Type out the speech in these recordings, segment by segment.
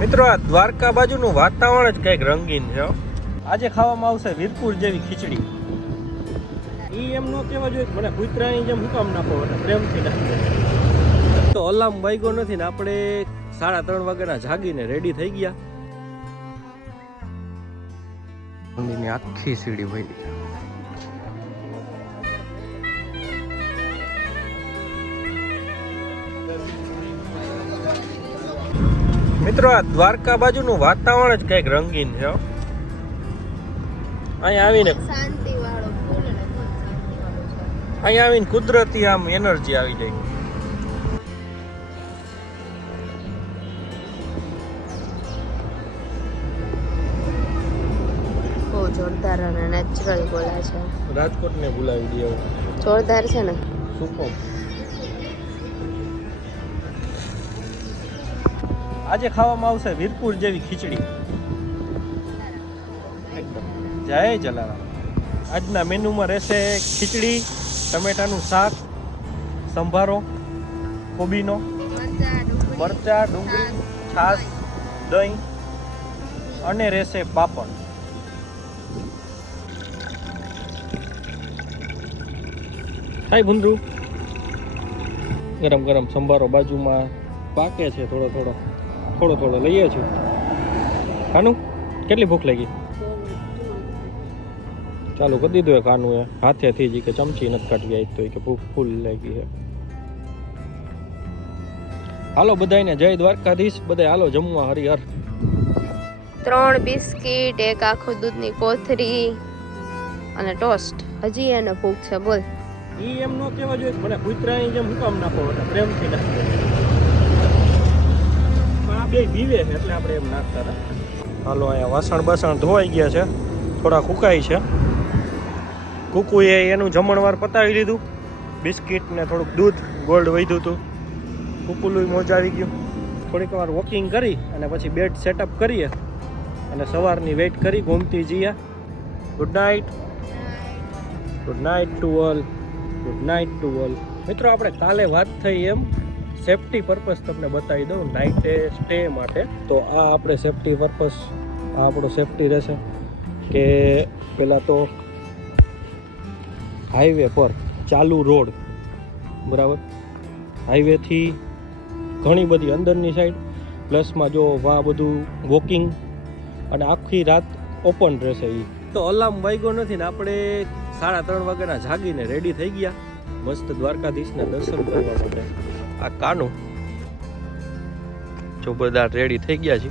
મિત્રો આ દ્વારકા બાજુનું વાતાવરણ જ કંઈક રંગીન છે. આજે ખાવામાં આવશે વીરપુર જેવી ખીચડી. ઈ એમ નો કહેવા જોઈએ મને કૂતરાની જેમ હું કામ નાખો એટલે પ્રેમથી નાખો. તો અલાર્મ વાગ્યો નથી ને આપણે 3:30 વાગ્યાના જાગીને રેડી થઈ ગયા. મંદિરની આખી સીડી વહી ગઈ. મિત્રો આ દ્વારકા બાજુનું વાતાવરણ જ કંઈક રંગીન છે. અહીંયા આવીને શાંતિવાળો ફૂલ અને શાંતિવાળો છે. અહીંયા આવીને કુદરતી આમ એનર્જી આવી જાય. બહુ જોરદાર અને નેચરલ બોલા છે. રાજકોટને ભૂલાવી દે એવું જોરદાર છે ને. સુપર. આજે ખાવામાં આવશે વીરપુર જેવી ખીચડી. જય જલારામ. આજના મેનુમાં રહેશે ખીચડી, ટમેટાનું શાક, સંભારો, કોબીનો, મરચા, ડુંગળી, છાશ, દહીં અને રહેશે પાપડ. ખાઈ ભૂંદરું. ગરમ ગરમ સંભારો બાજુમાં પાકે છે. થોડો લઈએ છીએ. ખાનું કેટલી ભૂખ લાગી? ચાલુ કરી દીધું એ ખાનું એ હાથેથી જ કે ચમચી નથી કાઢવી આવી તો કે ભૂખ ફૂલ લાગી છે. હાલો બધાને જય દ્વારકાધીશ. બધા હાલો જમવા હરિહર. 3 બિસ્કિટ, એક આખું દૂધની કોથરી અને ટોસ્ટ. હજી એને ભૂખ છે બોલ. ઈ એમ નો કહેવા જોઈએ મને કૂતરાની જેમ હું કામ નાખો એટલે પ્રેમથી નાખો. આ બે બીવે છે એટલે આપણે એમ નાખતા હતા. હાલો અહીંયા વાસણ ધોવાઈ ગયા છે, થોડા ફૂકાઈ છે. કુકુએ એનું જમણવાર પતાવી લીધું. બિસ્કિટ ને થોડુંક દૂધ ગોલ્ડ વધ્યું હતું. કુકુલું મોજ આવી ગયું. થોડીક વાર વોકિંગ કરી અને પછી બેડ સેટઅપ કરીએ અને સવારની વેઇટ કરી ઘૂમતી જઈએ. Good night. Good night to all. Good night to all. મિત્રો આપણે કાલે વાત થઈ એમ સેફટી પર્પસ તમને બતાવી દઉં નાઇટે સ્ટે માટે. તો આ આપણે સેફટી પર્પસ, આ આપણો સેફટી રહેશે કે પહેલાં તો હાઈવે પર ચાલુ રોડ બરાબર, હાઈવેથી ઘણી બધી અંદરની સાઈડ પ્લસમાં જો વા બધું વોકિંગ અને આખી રાત ઓપન રહેશે. એ તો અલાર્મ વાગ્યો નથી ને આપણે 3:30 વાગ્યાના જાગીને રેડી થઈ ગયા મસ્ત દ્વારકાધીશને દર્શન કરવા માટે. આ કાનું જોરદાર રેડી થઈ ગયા છે.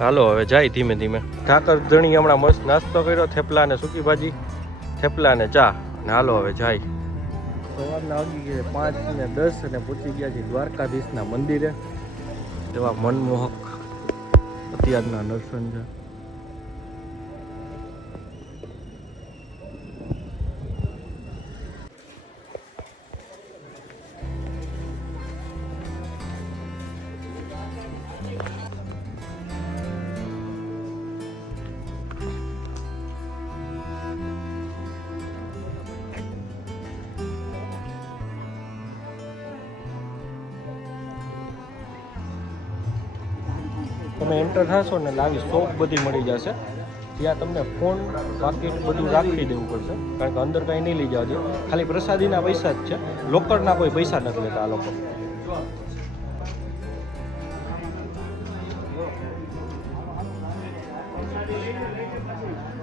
હાલો હવે જાય ધીમે ધીમે. ઠાકર ધણી હમણાં મસ્ત નાસ્તો કર્યો, થેપલા ને સૂકી ભાજી, થેપલા ને ચા. અને હાલો હવે જાય. સવારના વાગી ગયા 5:10 અને પહોંચી ગયા છે દ્વારકાધીશના મંદિરે. એવા મનમોહક અત્યારના દર્શન છે. તમે એન્ટર થશો ને લાવી શોપ બધી મળી જશે. ત્યાં તમને ફોન, પાકીટ બધું રાખી દેવું પડશે કારણ કે અંદર કાંઈ નહીં લઈ જવા દે. ખાલી પ્રસાદીના પૈસા જ છે, લોકરના કોઈ પૈસા નથી લેતા આ લોકો.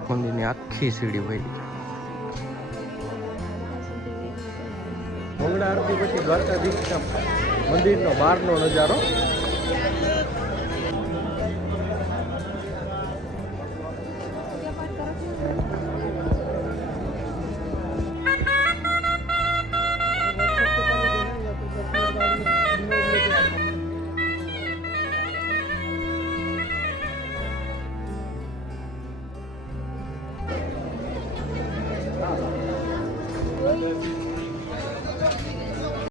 મંદિરની આખી સીડી વહી ગઈ. મંગળા આરતી પછી દ્વારકાધીશના મંદિરનો બહારનો નજારો.